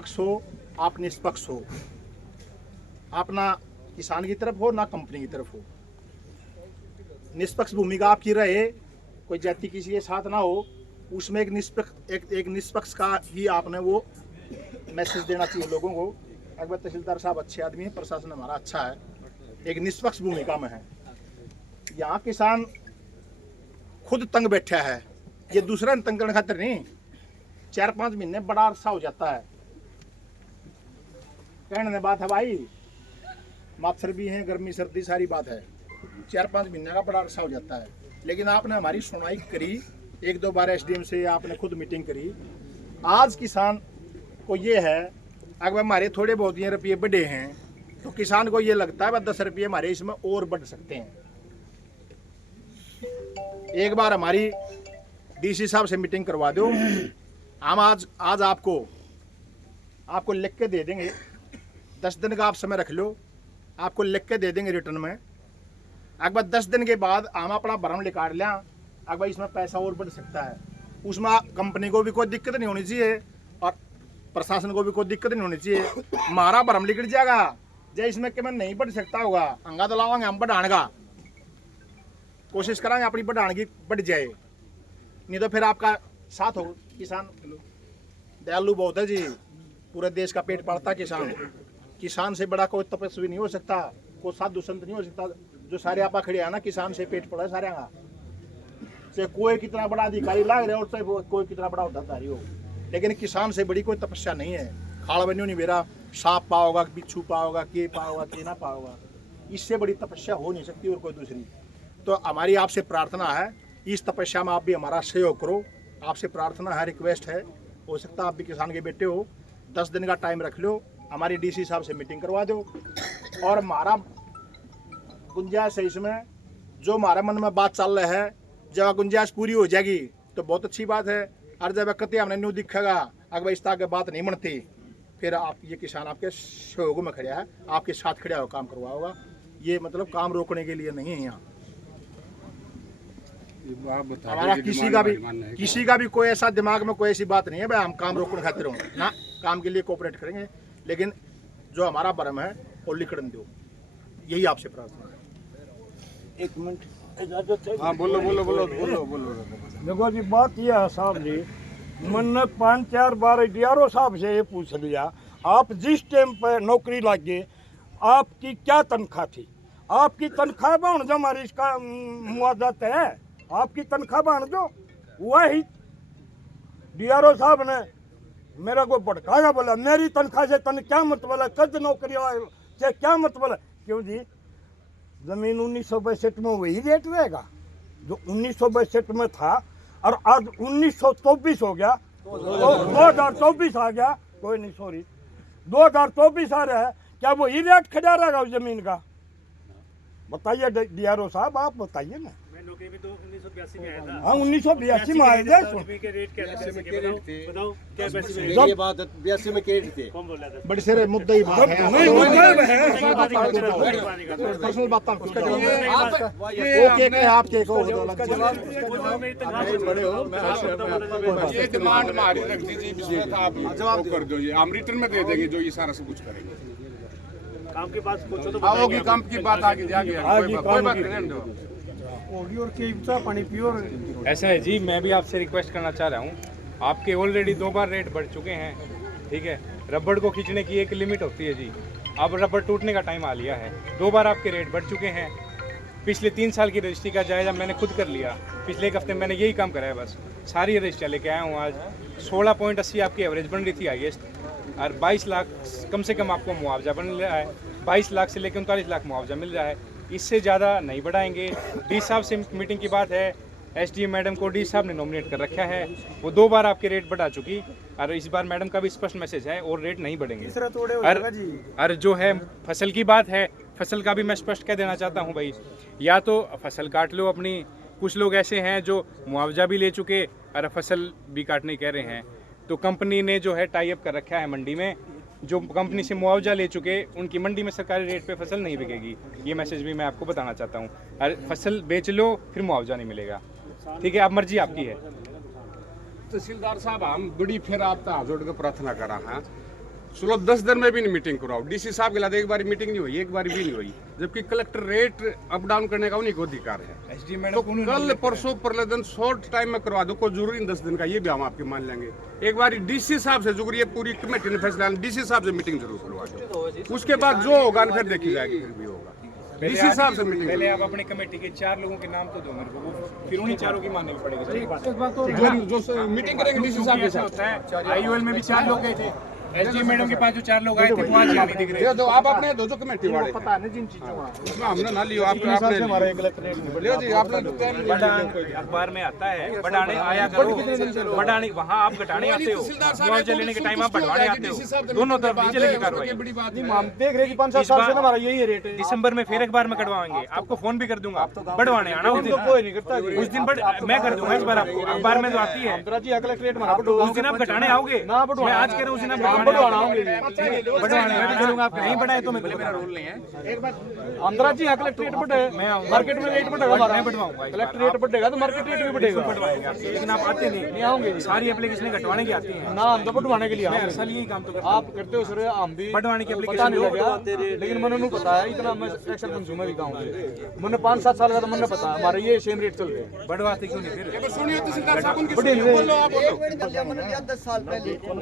पक्ष हो, आप निष्पक्ष हो, आप ना किसान की तरफ हो ना कंपनी की तरफ हो। निष्पक्ष भूमिका आपकी रहे, कोई जाति किसी के साथ ना हो, उसमें एक निष्पक्ष का ही आपने वो मैसेज देना चाहिए लोगों को। अकबर तहसीलदार साहब अच्छे आदमी हैं, प्रशासन हमारा अच्छा है, एक निष्पक्ष भूमिका में है। यहाँ किसान खुद तंग बैठा है, ये दूसरा तंग करने खातिर नहीं। 4-5 महीने बड़ा अरसा हो जाता है, कहने बात है भाई, मात्सर भी है, गर्मी सर्दी सारी बात है, 4-5 महीने का बड़ा अरसा हो जाता है। लेकिन आपने हमारी सुनवाई करी, 1-2 बार एसडीएम से आपने खुद मीटिंग करी। आज किसान को ये है, अगर हमारे थोड़े बहुत ये रुपये बढ़े हैं तो किसान को ये लगता है 10 रुपये हमारे इसमें और बढ़ सकते हैं। एक बार हमारी डीसी साहब से मीटिंग करवा दो, हम आज आपको लिख के दे देंगे, 10 दिन का आप समय रख लो, आपको लिख के दे देंगे रिटर्न में। अगर 10 दिन के बाद हम अपना भरम निकाल लें, अगर इसमें पैसा और बढ़ सकता है, उसमें कंपनी को भी कोई दिक्कत नहीं होनी चाहिए और प्रशासन को भी कोई दिक्कत नहीं होनी चाहिए। हमारा भरम निकल जाएगा, जब इसमें कि मैं नहीं बढ़ सकता होगा, अंगा तो लावांगे हम बढ़ाने का, कोशिश कराएंगे अपनी बढ़ाने की बढ़ जाए, नहीं तो फिर आपका साथ हो। किसान दयालु बहुत है जी, पूरे देश का पेट पालता किसान। किसान से बड़ा कोई तपस्वी नहीं हो सकता, कोई साधु संत नहीं हो सकता। जो सारे आपा खड़े हैं ना, किसान से पेट पड़ा है सारे का, चाहे कोई कितना बड़ा अधिकारी लाग रहे हो, चाहे कोई कितना बड़ा उद्धारधारी हो, लेकिन किसान से बड़ी कोई तपस्या नहीं है। खाड़ बनियो नहीं मेरा, सांप पाओगा, बिच्छू पाओगा, के पाओगा, के ना पाओगा, इससे बड़ी तपस्या हो नहीं सकती और कोई दूसरी। तो हमारी आपसे प्रार्थना है, इस तपस्या में आप भी हमारा सहयोग करो, आपसे प्रार्थना है, रिक्वेस्ट है। हो सकता है आप भी किसान के बेटे हो, 10 दिन का टाइम रख लो, हमारी डीसी साहब से मीटिंग करवा दो, और हमारा गुंजाइश है इसमें, जो हमारे मन में बात चल रहा है, जब गुंजाइश पूरी हो जाएगी तो बहुत अच्छी बात है। और जब कति हमने न्यू दिखेगा, अगर इस तरह की बात नहीं बनती, फिर आप ये किसान आपके सहयोग में खड़ा है, आपके साथ खड़ा हो काम करवाओगा। ये मतलब काम रोकने के लिए नहीं है। यहाँ हमारा किसी का भी कोई ऐसा दिमाग में कोई ऐसी बात नहीं है भाई हम काम रोकने खातिर हो ना, काम के लिए कोऑपरेट करेंगे, लेकिन जो हमारा भरम है वो लिखन दो, यही आपसे प्रार्थना है। 1 मिनट इजाजत है। हाँ बोलो। देखो जी, बात यह है साहब जी, मैंने 5-4 बार डीआरओ साहब से ये पूछ लिया, आप जिस टाइम पर नौकरी लगे आपकी क्या तनख्वाह थी? आपकी तनख्वाह बाण जो हमारी इसका मुआवजा है, आपकी तनख्वाह बाण जो वही डीआरओ साहब ने मेरा को भड़काया, बोला मेरी तनख्वाह से तन क्या मतलब है, कद नौकरी से क्या मतलब है? क्यों जी, जमीन 1962 में वही रेट रहेगा जो 1962 में था, और आज 1924 हो गया, 2024 आ गया, कोई नहीं सॉरी 2024 आ रहा है, क्या वही रेट खड़ा रहेगा उस जमीन का? बताइए डीआरओ साहब, आप बताइए ना। मैं नौकरी भी तो 1982 में आया था। हाँ 1982 में आए थे। के रेट क्या बताओ क्या पैसे में? ये बात 82 में केट थे। कौन बोल रहा था? बड़ी सारे मुद्दे ही बात है, पर्सनल बात आपके को बड़े हो, ये डिमांड हमारी रख दीजिए, विश्वास आप जवाब कर दो, ये हम रिटर्न में दे देंगे, जो ये सारा सब कुछ करेंगे। काम की बात पूछो तो आओगी, काम की बात आगे जाके कोई बात नहीं। ऐसा है जी, मैं भी आपसे रिक्वेस्ट करना चाह रहा हूँ, आपके ऑलरेडी 2 बार रेट बढ़ चुके हैं, ठीक है। रबड़ को खींचने की एक लिमिट होती है जी, अब रबड़ टूटने का टाइम आ लिया है। 2 बार आपके रेट बढ़ चुके हैं। पिछले 3 साल की रजिस्ट्री का जायजा मैंने खुद कर लिया, पिछले 1 हफ्ते मैंने यही काम करा है, बस सारी रजिस्ट्रियाँ लेके आया हूँ। आज 16.80 आपकी एवरेज बन रही थी हाईएस्ट, और 22 लाख कम से कम आपको मुआवजा बन रहा है, 22 लाख से लेकर 39 लाख मुआवजा मिल रहा है, इससे ज़्यादा नहीं बढ़ाएंगे। डी साहब से मीटिंग की बात है, एसडीएम मैडम को डी साहब ने नॉमिनेट कर रखा है, वो 2 बार आपके रेट बढ़ा चुकी, और इस बार मैडम का भी स्पष्ट मैसेज है और रेट नहीं बढ़ेंगे। और जो है फसल की बात है, फसल का भी मैं स्पष्ट कह देना चाहता हूँ भाई, या तो फसल काट लो अपनी, कुछ लोग ऐसे हैं जो मुआवजा भी ले चुके और फसल भी काटने कह रहे हैं, तो कंपनी ने जो है टाई अप कर रखा है मंडी में, जो कंपनी से मुआवजा ले चुके उनकी मंडी में सरकारी रेट पे फसल नहीं बिकेगी। ये मैसेज भी मैं आपको बताना चाहता हूँ, और फसल बेच लो फिर मुआवजा नहीं मिलेगा, ठीक है, अब मर्जी आपकी है। तहसीलदार साहब, हम बड़ी फिर आप हाथ जोड़ के प्रार्थना करा है, चलो 10 दिन में भी नहीं मीटिंग कराओ। डीसी साहब के साथ एक बार मीटिंग नहीं हुई, एक बार भी नहीं हुई, जबकि कलेक्टर रेट अप डाउन करने का उन्हीं को अधिकार है। तो कल परसों परले दिन शॉर्ट टाइम में करवा दो, कोई जरूरी नहीं 10 दिन का, ये भी हम आपके मान लेंगे। एक बार डीसी साहब से जरूरी है, पूरी कमेटी ने फैसला, डीसी साहब से मीटिंग जरूर करवा दो, उसके बाद जो होगा फिर देखी जाएगी, फिर भी होगा। डीसी साहब से मीटिंग पहले आप अपनी कमेटी के 4 लोगों के नाम तो दो मेरे को, फिर उन्हीं चारों की माननी पड़ेगी। जो मीटिंग करेंगे डीसी साहब के साथ होता है। आईयूएल में भी 4 लोग गए थे, एसडी मैडम के पास जो 4 लोग आए थे वो आज नहीं दिख रहे। दो आप अपने दो कमेटी वाले पता नहीं जिन चीजों का उसमें हमने ना लियो, आपने लियो जी, आपने अखबार में आता है बढ़ाने आया करो, बढ़ाने वहाँ आप घटाने आते हो, मुआवजा लेने के टाइम आप बढ़वाने आते हो, दोनों तरफ नहीं चलेगी कार्रवाई। हम देख रहे हैं कि 5-7 साल से हमारा यही रेट है। दिसंबर में फिर अखबार में कटवाएंगे, आपको फोन भी कर दूंगा, बढ़वाने आना उस दिन, कोई नहीं करता उस दिन मैं कर दूंगा इस बार आपको, अखबार में जो आती है उस दिन आप घटाने आओगे, मैं आज कह रहा हूँ उस दिन आप बढ़वाने आओगे। बढ़वाने मैं भी चलूंगा, आप नहीं बढ़ाए तो मेरा रोल नहीं है। अंदर जी कलेक्टर रेट बढ़े, मार्केट में रेट बढ़ेगा, मैं बढ़वाऊंगा, कलेक्टर रेट बढ़ेगा तो मार्केट रेट भी बढ़ेगा। बढ़वाएंगे आप, लेकिन आप आते नहीं आओगे, सारी एप्लीकेशन घटवाने की आती है ना हम तो बढ़वाने के लिए मैं हर साल यही काम तो करता आप करते हो सर, हम भी बढ़वाने की पता नहीं एप्लीकेशन लगा, लेकिन मैंने नहीं पता है इतना, मैं एक्शन कंज्यूमर भी गाँव मैंने 5-7 साल का तो मैंने पता हमारे ये सेम रेट चल रहे हैं। बढ़वाते क्यों नहीं फिर? सुनिए तहसीलदार साहब उनकी बोलो, आप बोलो। मैंने लिया 10 साल पहले, वो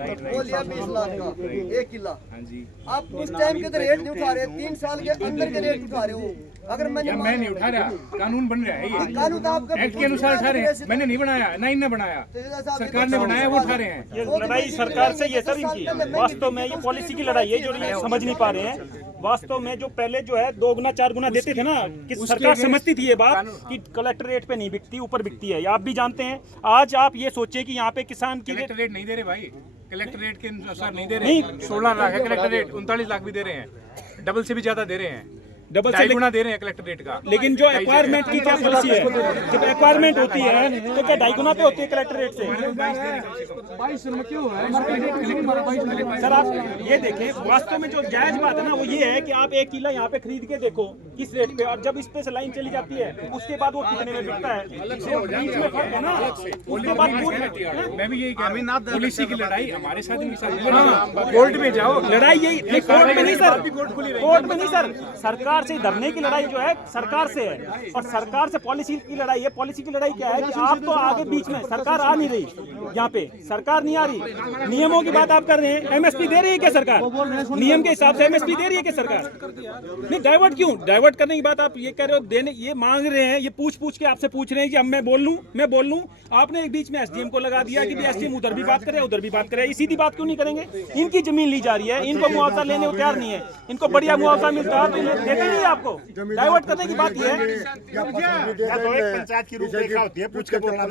लिया 20 लाख का 1 किला। हाँ जी, आप उस टाइम के तो रेट नहीं उठा रहे, 3 साल के अंदर के रेट उठा रहे हो। अगर मैं नहीं उठा रहा, कानून बन रहा है ये, कानून तो आपका एक्ट के अनुसार उठा रहे हैं, मैंने नहीं बनाया, ना इनने बनाया, सरकार ने बनाया, वो उठा रहे हैं। ये लड़ाई सरकार से ये सर इनकी वास्तव में ये पॉलिसी की लड़ाई है जो ये समझ नहीं पा रहे हैं। वास्तव में जो पहले जो है 2 गुना 4 गुना देते थे ना, कि सरकार समझती थी ये बात कि कलेक्टर रेट पे नहीं बिकती, ऊपर बिकती है, आप भी जानते हैं। आज आप ये सोचिए कि यहाँ पे किसान की कलेक्टर रेट नहीं दे रहे भाई, कलेक्टर रेट के अनुसार नहीं दे रहे, 16 लाख है कलेक्टर रेट, 39 लाख भी दे रहे हैं, डबल से भी ज्यादा दे रहे हैं, डबल से गुना दे रहे हैं कलेक्टर रेट का। लेकिन जो एक्वायरमेंट की क्या पॉलिसी है, जब एक्वायरमेंट होती है तो क्या 2.5 गुना पे होती है कलेक्टर रेट से? 22 में क्यों है सर आप ये देखें, वास्तव में जो जायज बात है ना वो ये है कि आप 1 किला यहाँ पे खरीद के देखो किस रेट पे, और जब इस पे से लाइन चली जाती है उसके बाद वो कितने में बिकता है, बीच में फर्क है ना। उसके बाद मैं भी यही कह रहा हूं, पॉलिसी की लड़ाई हमारे साथ भी कोर्ट में जाओ, लड़ाई यही कोर्ट में नहीं सर, कोर्ट में नहीं सर, सरकार से धरने की लड़ाई जो है सरकार से है, और सरकार से पॉलिसी की लड़ाई है। पॉलिसी की लड़ाई क्या है कि आप तो आगे बीच में, सरकार आ नहीं रही, यहाँ पे सरकार नहीं आ रही, नियमों की बात आप कर रहे हैं, एमएसपी दे रही है क्या सरकार? नियम के हिसाब से एमएसपी दे रही है क्या सरकार? नहीं, डाइवर्ट क्यों? डाइवर्ट करने की बात आप ये कह रहे हो, देने ये मांग रहे हैं, ये पूछ के आपसे पूछ रहे हैं कि अब मैं बोल लूं। आपने एक बीच में एसडीएम को लगा दिया कि एसडीएम उधर भी बात करे उधर भी बात करे, ये सीधी बात क्यों नहीं करेंगे? इनकी जमीन ली जा रही है, इनको मुआवजा लेने को तैयार नहीं है, इनको बढ़िया मुआवजा मिलता है तो देते नहीं आपको। डाइवर्ट करने की बात ये है, पंचायत की रूपरेखा होती है, पूछ के बोलना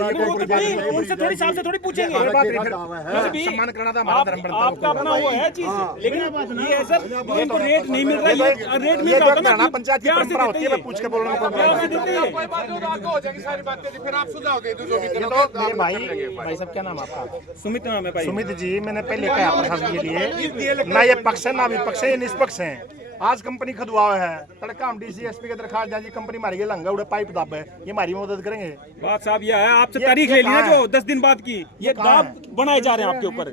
उनसे थोड़ी साल से थोड़ी पूछेंगे, सम्मान करना था हमारा धर्म बनता है। आपका अपना वो है चीज, लेकिन ये है सर, इनको रेट नहीं मिल रहा है, रेट मिल रहा होता ना पंचायत की परंपरा होती है, पूछ के बोलना कोई बात जो आगे हो जाएगी सारी बातें, फिर आप सुझाव दे दो जो भी करो। भाई साहब क्या नाम आपका? सुमित नाम है भाई। सुमित जी, मैंने पहले कहा प्रशासन के लिए ना ये पक्ष है ना विपक्ष है, ये निष्पक्ष है। आज कंपनी खदुआ है, तड़का हम डीसीएसपी के दरखास्त जाए, कंपनी मारी गई लंगा उड़े पाइप दाब है, ये हमारी मदद करेंगे। बात साहब यह है, आपसे तारीख ले लिया जो 10 दिन बाद की, ये दाब बनाए जा रहे हैं आपके ऊपर,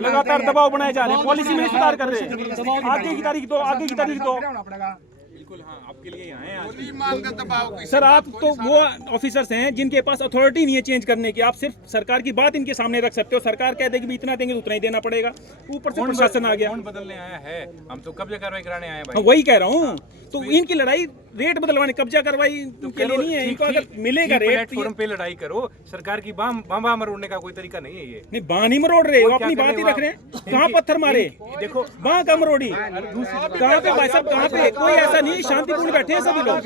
लगातार दबाव बनाए जा रहे हैं, पॉलिसी में सुधार कर रहे हैं। आगे की तारीख दो, आगे की तारीख दो। बिल्कुल हाँ, आपके लिए आए हैं सर, आप तो वो ऑफिसर्स हैं जिनके पास अथॉरिटी नहीं है चेंज करने की, आप सिर्फ सरकार की बात इनके सामने रख सकते हो, सरकार कह देगी इतना देंगे तो उतना ही देना पड़ेगा, ऊपर से प्रशासन आ गया। कौन बदलने आया है? हम तो कब्जा कार्रवाई कराने आए हैं हाँ, भाई। वही कह रहा हूँ, तो इनकी लड़ाई रेट बदलवाने, कब्जा करवाई के लिए नहीं है, इनको अगर मिलेगा रेट प्लेटफॉर्म पे लड़ाई करो, सरकार की बाम मरोड़ने का कोई तरीका नहीं है ये। नहीं, बाँ नहीं मरोड़ रहे, वो अपनी बात ही रख रहे हैं। कहाँ पत्थर मारे देखो, बाँ का मरोड़ी कहाँ पे भाई साहब, कहाँ पे? कोई ऐसा नहीं, शांतिपूर्ण बैठे हैं सभी लोग।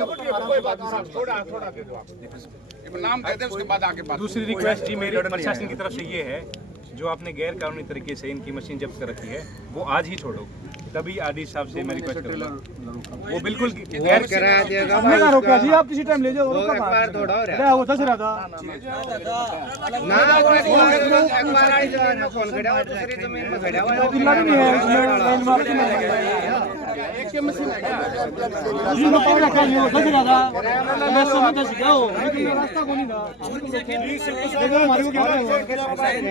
नाम दे दे, उसके बाद आगे बात। दूसरी रिक्वेस्ट जी मेरी प्रशासन की तरफ से ये है, जो आपने गैर कानूनी तरीके से इनकी मशीन जब्त कर रखी है वो आज ही छोड़ो, तभी आदि साहब से मैं रिक्वेस्ट करूंगा। वो बिल्कुल गैर ना रोका जी, आप किसी टाइम ले जाओ, रोका बाहर थोड़ा हो रहा है, वो दस रहा था ना, फोन खड़ा दूसरी जमीन में खड़ा हुआ है, लाइन मार के एक के मशीन है क्या?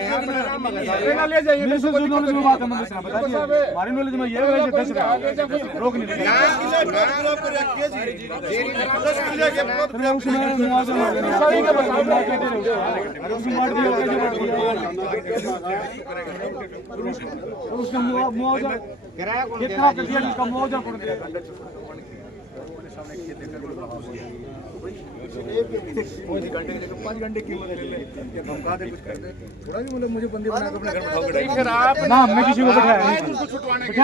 ले जाइए हमारी नॉलेज में ये है कि 10 रोक नहीं उसका मुआवजा कितना कर दिया इसका मुआवजा कर दिया फिर आप ना हमने किसी को बैठाया नहीं। छुटवाने के